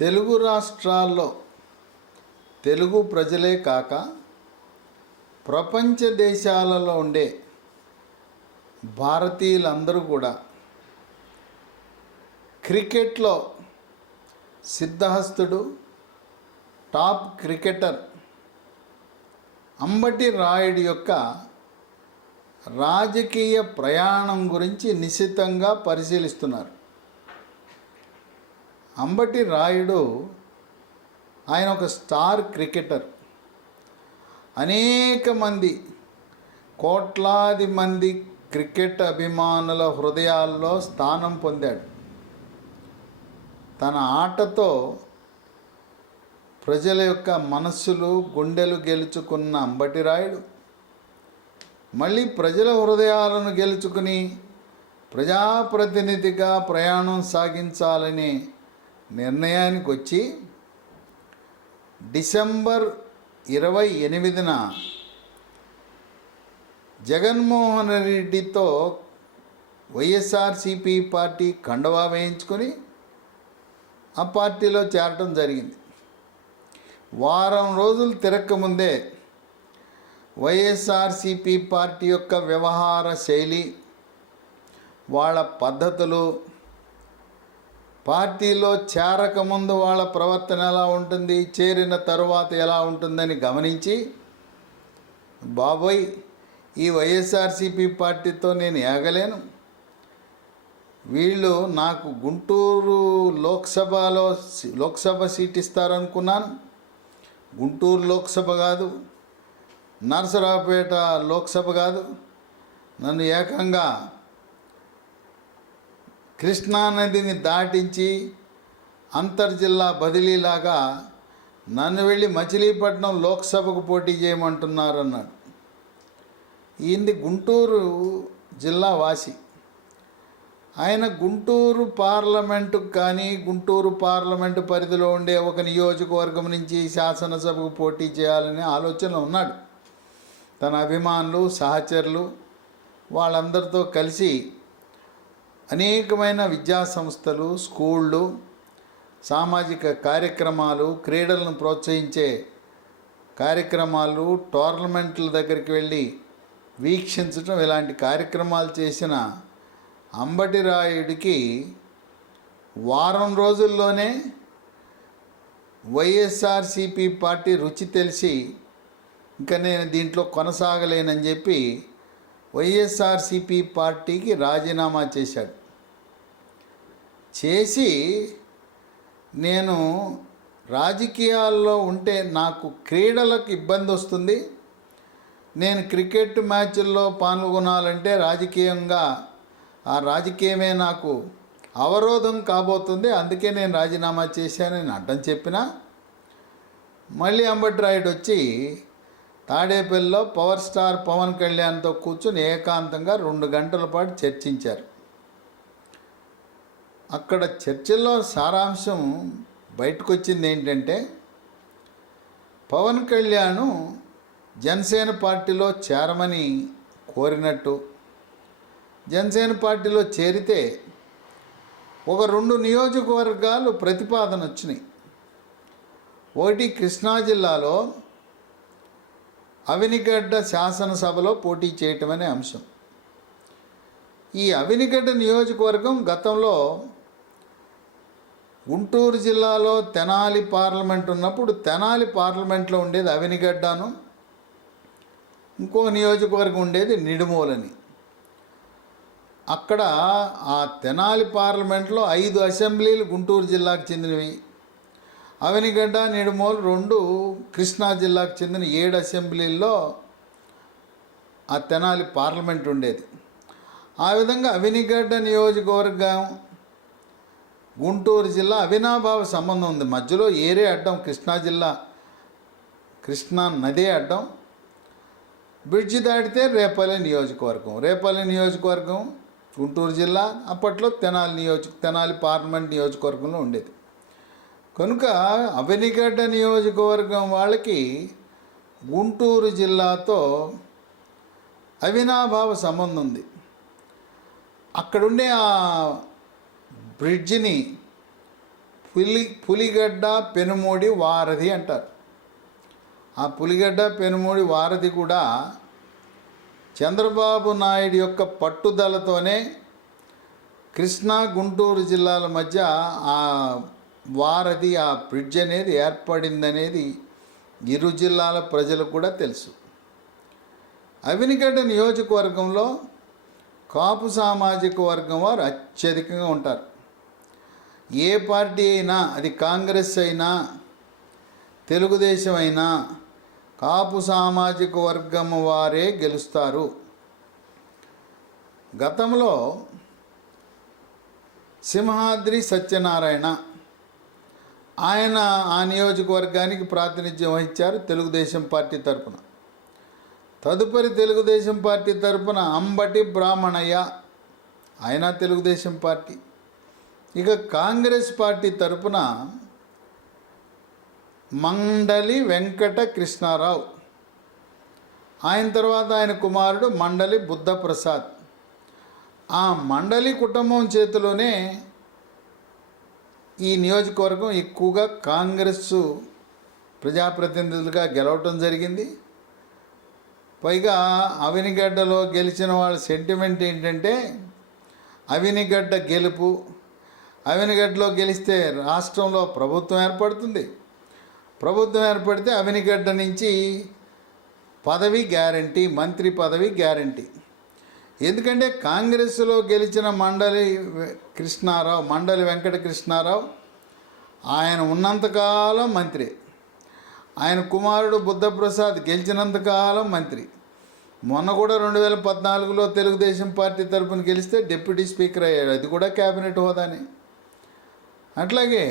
తెలుగు రాష్ట్రాల్లో తెలుగు ప్రజలే కాక ప్రపంచ దేశాలలో ఉండే భారతీయులందరూ కూడా క్రికెట్లో సిద్ధహస్తుడు టాప్ క్రికెటర్ అంబటి రాయుడు యొక్క రాజకీయ ప్రయాణం గురించి నిశితంగా పరిశీలిస్తున్నారు. అంబటి రాయుడు ఆయన ఒక స్టార్ క్రికెటర్. అనేక మంది కోట్లాది మంది క్రికెట్ అభిమానుల హృదయాల్లో స్థానం పొందాడు. తన ఆటతో ప్రజల యొక్క మనస్సులు గుండెలు గెలుచుకున్న అంబటి రాయుడు మళ్ళీ ప్రజల హృదయాలను గెలుచుకుని ప్రజాప్రతినిధిగా ప్రయాణం సాగించాలనే నిర్ణయానికి వచ్చి డిసెంబర్ 28న జగన్మోహన్ రెడ్డితో వైఎస్ఆర్సీపీ పార్టీ కండువా వేయించుకొని ఆ పార్టీలో చేరటం జరిగింది. వారం రోజులు తిరక్కముందే వైఎస్ఆర్సీపీ పార్టీ యొక్క వ్యవహార శైలి, వాళ్ళ పద్ధతులు, పార్టీలో చేరకముందు వాళ్ళ ప్రవర్తన ఎలా ఉంటుంది, చేరిన తరువాత ఎలా ఉంటుందని గమనించి, బాబోయ్ ఈ వైఎస్ఆర్సీపీ పార్టీతో నేను ఏగలేను, వీళ్ళు నాకు గుంటూరు లోక్సభ సీట్ ఇస్తారనుకున్నాను, గుంటూరు లోక్సభ కాదు, నరసరావుపేట లోక్సభ కాదు, నన్ను ఏకంగా కృష్ణానదిని దాటించి అంతర్జిల్లా బదిలీలాగా నన్ను వెళ్ళి మచిలీపట్నం లోక్సభకు పోటీ చేయమంటున్నారు అన్నాడు. ఈయనది గుంటూరు జిల్లా వాసి. ఆయన గుంటూరు పార్లమెంటుకు కానీ గుంటూరు పార్లమెంటు పరిధిలో ఉండే ఒక నియోజకవర్గం నుంచి శాసనసభకు పోటీ చేయాలనే ఆలోచనలో ఉన్నాడు. తన అభిమానులు, సహచరులు వాళ్ళందరితో కలిసి అనేకమైన విద్యా సంస్థలు, స్కూళ్ళు, సామాజిక కార్యక్రమాలు, క్రీడలను ప్రోత్సహించే కార్యక్రమాలు, టోర్నమెంట్ల దగ్గరికి వెళ్ళి వీక్షించడం, ఇలాంటి కార్యక్రమాలు చేసిన అంబటి రాయుడికి వారం రోజుల్లోనే వైఎస్ఆర్సీపీ పార్టీ రుచి తెలిసి ఇంకా నేను దీంట్లో కొనసాగలేనని చెప్పి వైఎస్ఆర్సీపీ పార్టీకి రాజీనామా చేశాడు. చేసి నేను రాజకీయాల్లో ఉంటే నాకు క్రీడలకు ఇబ్బంది వస్తుంది, నేను క్రికెట్ మ్యాచ్ల్లో పాల్గొనాలంటే రాజకీయంగా ఆ రాజకీయమే నాకు అవరోధం కాబోతుంది, అందుకే నేను రాజీనామా చేశానని అడ్డం చెప్పినా మళ్ళీ అంబటి రాయుడు వచ్చి తాడేపల్లిలో పవర్ స్టార్ పవన్ కళ్యాణ్తో కూర్చుని ఏకాంతంగా 2 గంటల పాటు చర్చించారు. అక్కడ చర్చల్లో సారాంశం బయటకు వచ్చింది ఏంటంటే, పవన్ కళ్యాణ్ జనసేన పార్టీలో చేరమని కోరినట్టు, జనసేన పార్టీలో చేరితే ఒక 2 నియోజకవర్గాలు ప్రతిపాదన వచ్చినాయి. ఒకటి కృష్ణా జిల్లాలో అవినిగడ్డ శాసనసభలో పోటీ చేయటం అనే అంశం. ఈ అవినిగడ్డ నియోజకవర్గం గతంలో గుంటూరు జిల్లాలో తెనాలి పార్లమెంట్ ఉన్నప్పుడు తెనాలి పార్లమెంట్లో ఉండేది అవినిగడ్డను, ఇంకో నియోజకవర్గం ఉండేది నిడుమోలని. అక్కడ ఆ తెనాలి పార్లమెంట్లో 5 అసెంబ్లీలు గుంటూరు జిల్లాకు చెందినవి, అవినిగడ్డ, నిడుమోలు 2 కృష్ణా జిల్లాకు చెందిన 7 అసెంబ్లీల్లో ఆ తెనాలి పార్లమెంట్ ఉండేది. ఆ విధంగా అవినిగడ్డ నియోజకవర్గం గుంటూరు జిల్లా అవినాభావ సంబంధం ఉంది. మధ్యలో ఏరే అడ్డం, కృష్ణా నదే అడ్డం. బ్రిడ్జి దాటితే రేపల్లి నియోజకవర్గం గుంటూరు జిల్లా, అప్పట్లో తెనాలి పార్లమెంట్ నియోజకవర్గంలో ఉండేది. కనుక అవినిగడ్డ నియోజకవర్గం వాళ్ళకి గుంటూరు జిల్లాతో అవినాభావ సంబంధం ఉంది. అక్కడుండే ఆ బ్రిడ్జిని పులిగడ్డ పెనుమూడి వారధి అంటారు. ఆ పులిగడ్డ పెనుమూడి వారధి కూడా చంద్రబాబు నాయుడు యొక్క పట్టుదలతోనే కృష్ణా గుంటూరు జిల్లాల మధ్య ఆ వారధి, ఆ బ్రిడ్జ్ అనేది ఏర్పడిందనేది ఇరు జిల్లాల ప్రజలకు కూడా తెలుసు. అవినిగడ్డ నియోజకవర్గంలో కాపు సామాజిక వర్గం వారు అత్యధికంగా ఉంటారు. ఏ పార్టీ అయినా, అది కాంగ్రెస్ అయినా తెలుగుదేశం అయినా, కాపు సామాజిక వర్గం వారే గెలుస్తారు. గతంలో సింహాద్రి సత్యనారాయణ ఆయన ఆ నియోజకవర్గానికి ప్రాతినిధ్యం వహించారు తెలుగుదేశం పార్టీ తరపున. తదుపరి తెలుగుదేశం పార్టీ తరపున అంబటి బ్రాహ్మణయ్య, ఆయన తెలుగుదేశం పార్టీ. ఇక కాంగ్రెస్ పార్టీ తరపున మండలి వెంకట కృష్ణారావు, ఆయన తర్వాత ఆయన కుమారుడు మండలి బుద్ధప్రసాద్. ఆ మండలి కుటుంబం చేతిలోనే ఈ నియోజకవర్గం ఎక్కువగా కాంగ్రెస్ ప్రజాప్రతినిధులుగా గెలవటం జరిగింది. పైగా అవినిగడ్డలో గెలిచిన వాళ్ళ సెంటిమెంట్ ఏంటంటే, అవినిగడ్డ గెలుపు, అవినిగడ్డలో గెలిస్తే రాష్ట్రంలో ప్రభుత్వం ఏర్పడుతుంది, ప్రభుత్వం ఏర్పడితే అవినిగడ్డ నుంచి పదవి గ్యారంటీ, మంత్రి పదవి గ్యారంటీ. ఎందుకంటే కాంగ్రెస్లో గెలిచిన మండలి వెంకట కృష్ణారావు ఆయన ఉన్నంతకాలం మంత్రి, ఆయన కుమారుడు బుద్ధప్రసాద్ గెలిచినంతకాలం మంత్రి. మొన్న కూడా 2014లో తెలుగుదేశం పార్టీ తరపున గెలిస్తే డిప్యూటీ స్పీకర్ అయ్యాడు, అది కూడా క్యాబినెట్ హోదానే. అట్లాగే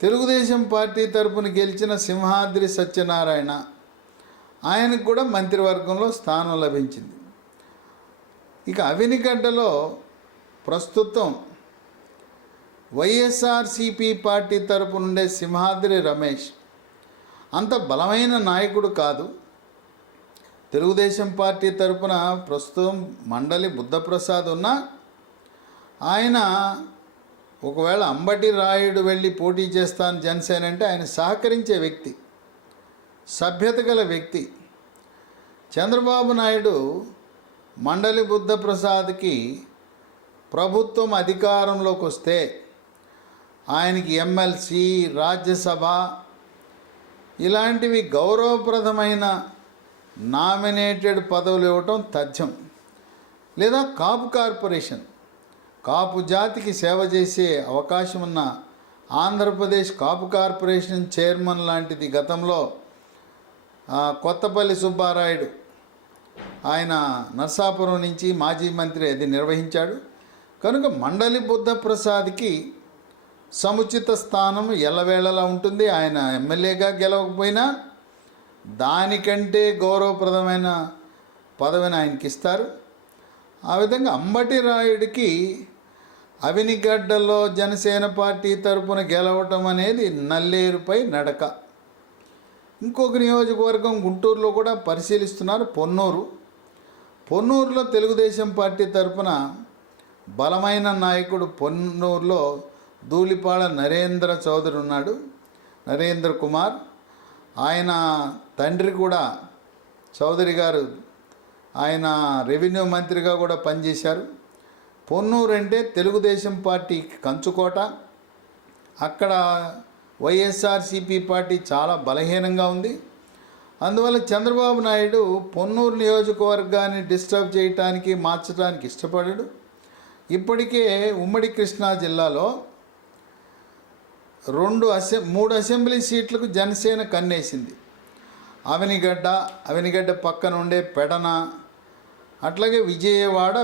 తెలుగుదేశం పార్టీ తరపున గెలిచిన సింహాద్రి సత్యనారాయణ, ఆయనకు కూడా మంత్రివర్గంలో స్థానం లభించింది. ఇక అవినిగడ్డలో ప్రస్తుతం వైఎస్ఆర్సిపి పార్టీ తరపు నుండే సింహాద్రి రమేష్ అంత బలమైన నాయకుడు కాదు. తెలుగుదేశం పార్టీ తరపున ప్రస్తుతం మండలి బుద్ధప్రసాద్ ఉన్నా, ఆయన ఒకవేళ అంబటి రాయుడు వెళ్ళి పోటీ చేస్తాను జనసేన అంటే ఆయన సహకరించే వ్యక్తి, సభ్యత గల వ్యక్తి. చంద్రబాబు నాయుడు మండలి బుద్ధప్రసాద్కి ప్రభుత్వం అధికారంలోకి వస్తే ఆయనకి ఎమ్మెల్సీ, రాజ్యసభ ఇలాంటివి గౌరవప్రదమైన నామినేటెడ్ పదవులు ఇవ్వటం తథ్యం. లేదా కాపు కార్పొరేషన్, కాపు జాతికి సేవ చేసే అవకాశం ఉన్న ఆంధ్రప్రదేశ్ కాపు కార్పొరేషన్ చైర్మన్ లాంటిది గతంలో కొత్తపల్లి సుబ్బారాయుడు, ఆయన నర్సాపురం నుంచి మాజీ మంత్రి, అది నిర్వహించాడు. కనుక మండలి బుద్ధప్రసాద్కి సముచిత స్థానం ఎల్లవేళలా ఉంటుంది. ఆయన ఎమ్మెల్యేగా గెలవకపోయినా దానికంటే గౌరవప్రదమైన పదవిని ఆయనకి ఇస్తారు. ఆ విధంగా అంబటి రాయుడికి అవినిగడ్డలో జనసేన పార్టీ తరపున గెలవటం అనేది నల్లేరుపై నడక. ఇంకొక నియోజకవర్గం గుంటూరులో కూడా పరిశీలిస్తున్నారు, పొన్నూరులో తెలుగుదేశం పార్టీ తరపున బలమైన నాయకుడు పొన్నూరులో ధూళిపాళ నరేంద్ర చౌదరి ఉన్నాడు, నరేంద్ర కుమార్. ఆయన తండ్రి కూడా చౌదరి గారు, ఆయన రెవెన్యూ మంత్రిగా కూడా పనిచేశారు. పొన్నూరు అంటే తెలుగుదేశం పార్టీ కంచుకోట. అక్కడ వైఎస్ఆర్సిపి పార్టీ చాలా బలహీనంగా ఉంది. అందువల్ల చంద్రబాబు నాయుడు పొన్నూరు నియోజకవర్గాన్ని డిస్టర్బ్ చేయటానికి, మార్చడానికి ఇష్టపడాడు. ఇప్పటికే ఉమ్మడి కృష్ణా జిల్లాలో 3 అసెంబ్లీ సీట్లకు జనసేన కన్నేసింది. అవినిగడ్డ పక్కన ఉండే పెడన, అట్లాగే విజయవాడ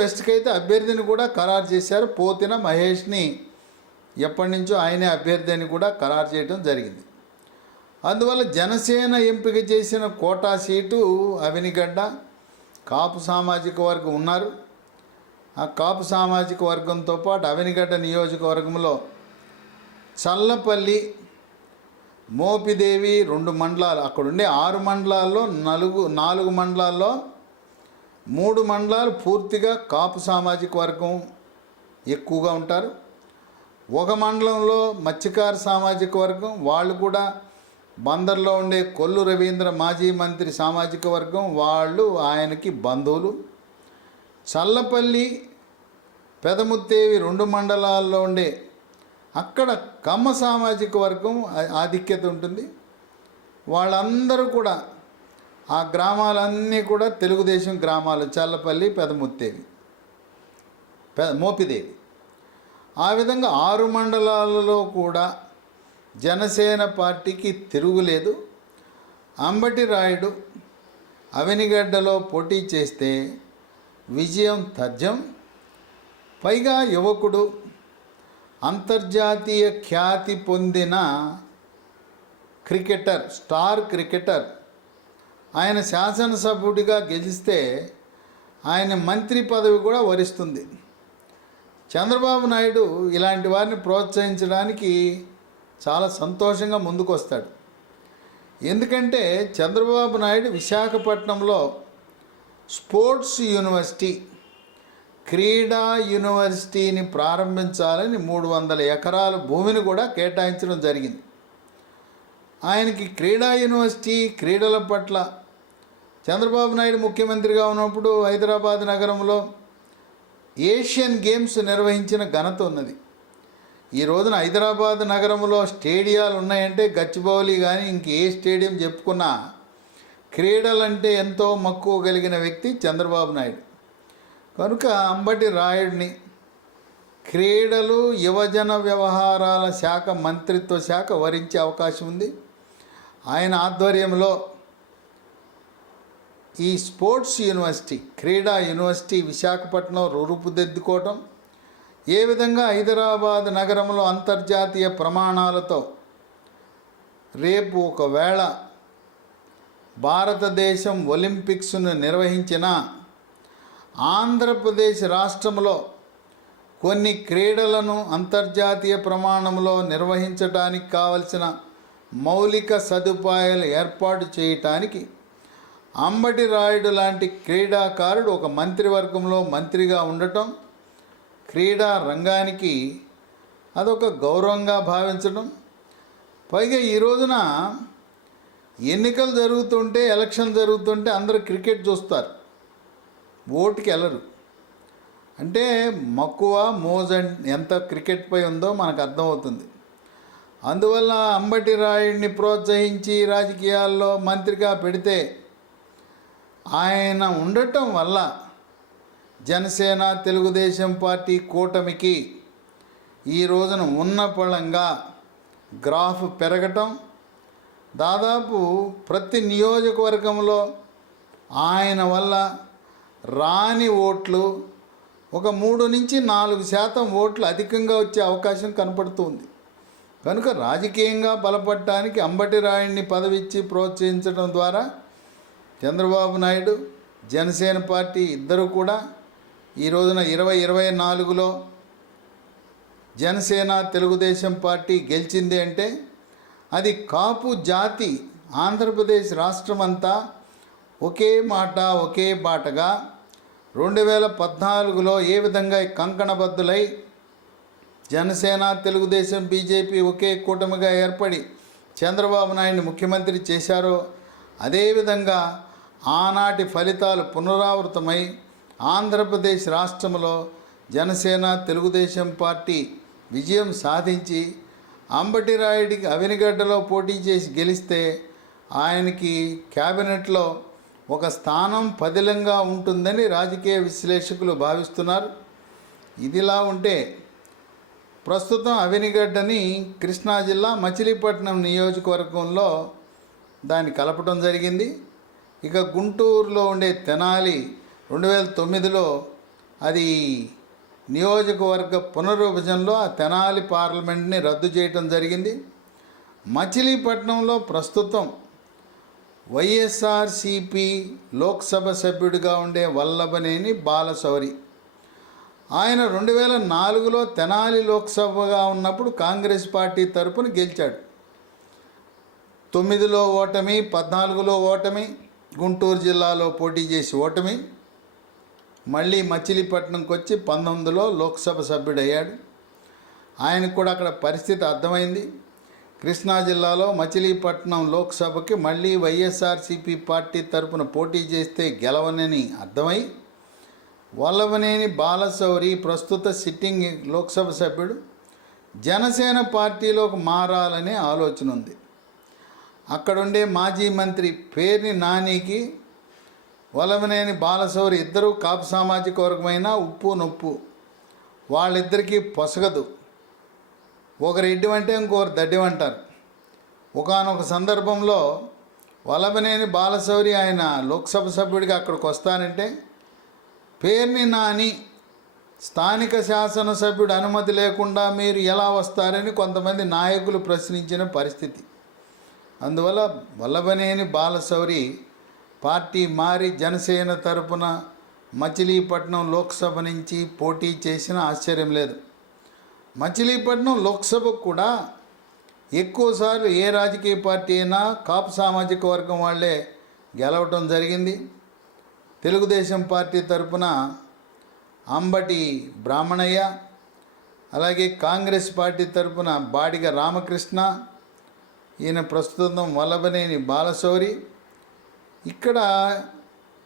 వెస్ట్కి అయితే అభ్యర్థిని కూడా ఖరారు చేశారు. పోతిన మహేష్ని ఎప్పటి నుంచో ఆయనే అభ్యర్థి అని కూడా ఖరారు చేయడం జరిగింది. అందువల్ల జనసేన ఎంపిక చేసిన కోటా సీటు అవినిగడ్డ. కాపు సామాజిక వర్గం ఉన్నారు. ఆ కాపు సామాజిక వర్గంతో పాటు అవినిగడ్డ నియోజకవర్గంలో చల్లపల్లి, మోపిదేవి 2 మండలాలు, అక్కడుండే 6 మండలాల్లో 4 మండలాల్లో 3 మండలాలు పూర్తిగా కాపు సామాజిక వర్గం ఎక్కువగా ఉంటారు. ఒక మండలంలో మత్స్యకార సామాజిక వర్గం, వాళ్ళు కూడా బందర్లో ఉండే కొల్లు రవీంద్ర మాజీ మంత్రి సామాజిక వర్గం, వాళ్ళు ఆయనకి బంధువులు. చల్లపల్లి, పెదముత్తేవి 2 మండలాల్లో ఉండే అక్కడ కమ్మ సామాజిక వర్గం ఆధిక్యత ఉంటుంది. వాళ్ళందరూ కూడా ఆ గ్రామాలన్నీ కూడా తెలుగుదేశం గ్రామాలు, చల్లపల్లి, పెదముత్తేవి, మోపిదేవి. ఆ విధంగా 6 మండలాలలో కూడా జనసేన పార్టీకి తిరుగులేదు. అంబటి రాయుడు అవనిగడ్డలో పోటీ చేస్తే విజయం తథ్యం. పైగా యువకుడు, అంతర్జాతీయ ఖ్యాతి పొందిన క్రికెటర్, స్టార్ క్రికెటర్. ఆయన శాసనసభ్యుడిగా గెలిస్తే ఆయన మంత్రి పదవి కూడా వరిస్తుంది. చంద్రబాబు నాయుడు ఇలాంటి వారిని ప్రోత్సహించడానికి చాలా సంతోషంగా ముందుకు వస్తాడు. ఎందుకంటే చంద్రబాబు నాయుడు విశాఖపట్నంలో స్పోర్ట్స్ యూనివర్సిటీ, క్రీడా యూనివర్సిటీని ప్రారంభించాలని 300 ఎకరాల భూమిని కూడా కేటాయించడం జరిగింది. ఆయనకి క్రీడా యూనివర్సిటీ, క్రీడల పట్ల చంద్రబాబు నాయుడు ముఖ్యమంత్రిగా ఉన్నప్పుడు హైదరాబాద్ నగరంలో ఏషియన్ గేమ్స్ నిర్వహించిన ఘనత ఉన్నది. ఈ రోజున హైదరాబాద్ నగరంలో స్టేడియాలు ఉన్నాయంటే గచ్చిబౌలి కానీ ఇంకే స్టేడియం చెప్పుకున్నా క్రీడలంటే ఎంతో మక్కువ కలిగిన వ్యక్తి చంద్రబాబు నాయుడు. కనుక అంబటి రాయుడిని క్రీడలు, యువజన వ్యవహారాల శాఖ మంత్రిత్వ శాఖ వరించే అవకాశం ఉంది. ఆయన ఆధ్వర్యంలో ఈ స్పోర్ట్స్ యూనివర్సిటీ, క్రీడా యూనివర్సిటీ విశాఖపట్నం రూపుదిద్దుకోవటం, ఏ విధంగా హైదరాబాద్ నగరంలో అంతర్జాతీయ ప్రమాణాలతో రేపు ఒకవేళ భారతదేశం ఒలింపిక్స్ను నిర్వహించిన ఆంధ్రప్రదేశ్ రాష్ట్రంలో కొన్ని క్రీడలను అంతర్జాతీయ ప్రమాణంలో నిర్వహించడానికి కావలసిన మౌలిక సదుపాయాలు ఏర్పాటు చేయటానికి అంబటి రాయుడు లాంటి క్రీడాకారుడు ఒక మంత్రివర్గంలో మంత్రిగా ఉండటం, క్రీడా రంగానికి అదొక గౌరవంగా భావించడం. పైగా ఈ రోజున ఎన్నికలు జరుగుతుంటే, ఎలక్షన్ జరుగుతుంటే అందరూ క్రికెట్ చూస్తారు, ఓటుకి వెళ్ళరు. అంటే మక్కువ, మోజు ఎంత క్రికెట్పై ఉందో మనకు అర్థమవుతుంది. అందువల్ల అంబటి రాయుడిని ప్రోత్సహించి రాజకీయాల్లో మంత్రిగా పెడితే ఆయన ఉండటం వల్ల జనసేన, తెలుగుదేశం పార్టీ కూటమికి ఈ రోజున ఉన్న పళంగా గ్రాఫ్ పెరగటం, దాదాపు ప్రతి నియోజకవర్గంలో ఆయన వల్ల రాని ఓట్లు ఒక 3-4% ఓట్లు అధికంగా వచ్చే అవకాశం కనపడుతుంది. కనుక రాజకీయంగా బలపడటానికి అంబటి రాయుడిని పదవిచ్చి ప్రోత్సహించడం ద్వారా చంద్రబాబు నాయుడు, జనసేన పార్టీ ఇద్దరు కూడా ఈ రోజున 2024లో జనసేన, తెలుగుదేశం పార్టీ గెలిచింది అంటే అది కాపు జాతి ఆంధ్రప్రదేశ్ రాష్ట్రమంతా ఒకే మాట, ఒకే బాటగా 2014లో ఏ విధంగా కంకణబద్దులై జనసేన, తెలుగుదేశం, బీజేపీ ఒకే కూటమిగా ఏర్పడి చంద్రబాబు నాయుడిని ముఖ్యమంత్రి చేశారో అదేవిధంగా ఆనాటి ఫలితాలు పునరావృతమై ఆంధ్రప్రదేశ్ రాష్ట్రంలో జనసేన, తెలుగుదేశం పార్టీ విజయం సాధించి అంబటి రాయుడికి అవనిగడ్డలో పోటీ చేసి గెలిస్తే ఆయనకి క్యాబినెట్లో ఒక స్థానం పదిలంగా ఉంటుందని రాజకీయ విశ్లేషకులు భావిస్తున్నారు. ఇదిలా ఉంటే ప్రస్తుతం అవనిగడ్డని కృష్ణా జిల్లా మచిలీపట్నం నియోజకవర్గంలో దాన్ని కలపడం జరిగింది. ఇక గుంటూరులో ఉండే తెనాలి 2009లో అది నియోజకవర్గ పునర్విభజనలో ఆ తెనాలి పార్లమెంట్ని రద్దు చేయటం జరిగింది. మచిలీపట్నంలో ప్రస్తుతం వైఎస్ఆర్సిపి లోక్సభ సభ్యుడిగా ఉండే వల్లభనేని బాలశౌరి, ఆయన 2004లో తెనాలి లోక్సభగా ఉన్నప్పుడు కాంగ్రెస్ పార్టీ తరపున గెలిచాడు. 9లో ఓటమి, 14లో ఓటమి, గుంటూరు జిల్లాలో పోటీ చేసి ఓటమి, మళ్ళీ మచిలీపట్నంకి వచ్చి 19లో లోక్సభ సభ్యుడయ్యాడు. ఆయనకు కూడా అక్కడ పరిస్థితి అర్థమైంది. కృష్ణా జిల్లాలో మచిలీపట్నం లోక్సభకి మళ్ళీ వైఎస్ఆర్సీపీ పార్టీ తరపున పోటీ చేస్తే గెలవనని అర్థమై వల్లభనేని బాలశౌరి ప్రస్తుత సిట్టింగ్ లోక్సభ సభ్యుడు జనసేన పార్టీలోకి మారాలనే ఆలోచన ఉంది. అక్కడుండే మాజీ మంత్రి పేర్ని నానికి వల్లభనేని బాలశౌరి ఇద్దరూ కాపు సామాజిక వర్గమైన ఉప్పు నొప్పు, వాళ్ళిద్దరికీ పొసగదు. ఒకరు ఎడ్డివంటే ఇంకొకరు దడ్డివంటారు. ఒకానొక సందర్భంలో వల్లభనేని బాలశౌరి ఆయన లోక్సభ సభ్యుడిగా అక్కడికి వస్తానంటే పేర్ని నాని స్థానిక శాసనసభ్యుడు అనుమతి లేకుండా మీరు ఎలా వస్తారని కొంతమంది నాయకులు ప్రశ్నించిన పరిస్థితి. అందువల్ల వల్లభనేని బాలశౌరి పార్టీ మారి జనసేన తరపున మచిలీపట్నం లోక్సభ నుంచి పోటీ చేసిన ఆశ్చర్యం లేదు. మచిలీపట్నం లోక్సభకు కూడా ఎక్కువసార్లు ఏ రాజకీయ పార్టీ అయినా కాపు సామాజిక వర్గం వాళ్ళే గెలవటం జరిగింది. తెలుగుదేశం పార్టీ తరపున అంబటి బ్రాహ్మణయ్య, అలాగే కాంగ్రెస్ పార్టీ తరపున బాడిగ రామకృష్ణ, ఈయన ప్రస్తుతం వల్లభనేని బాలశౌరి. ఇక్కడ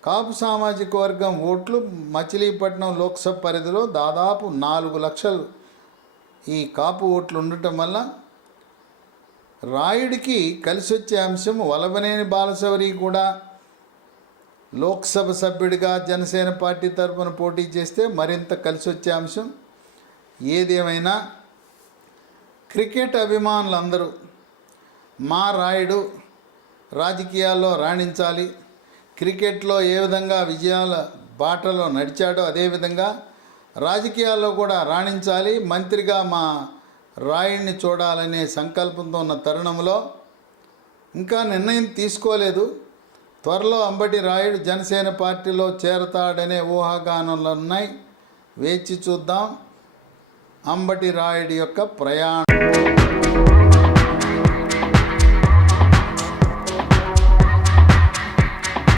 కాపు సామాజిక వర్గం ఓట్లు మచిలీపట్నం లోక్సభ పరిధిలో దాదాపు 4 లక్షలు ఈ కాపు ఓట్లు ఉండటం వల్ల రాయుడికి కలిసి వచ్చే అంశం. వల్లభనేని బాలశౌరి కూడా లోక్సభ సభ్యుడిగా జనసేన పార్టీ తరఫున పోటీ చేస్తే మరింత కలిసి వచ్చే అంశం. ఏదేమైనా క్రికెట్ అభిమానులందరూ మా రాయుడు రాజకీయాల్లో రాణించాలి, క్రికెట్లో ఏ విధంగా విజయాల బాటలో నడిచాడో అదేవిధంగా రాజకీయాల్లో కూడా రాణించాలి, మంత్రిగా మా రాయుడిని చూడాలనే సంకల్పంతో ఉన్న తరుణంలో ఇంకా నిర్ణయం తీసుకోలేదు. త్వరలో అంబటి రాయుడు జనసేన పార్టీలో చేరతాడనే ఊహాగానాలు ఉన్నాయి. వేచి చూద్దాం అంబటి రాయుడి యొక్క ప్రయాణం.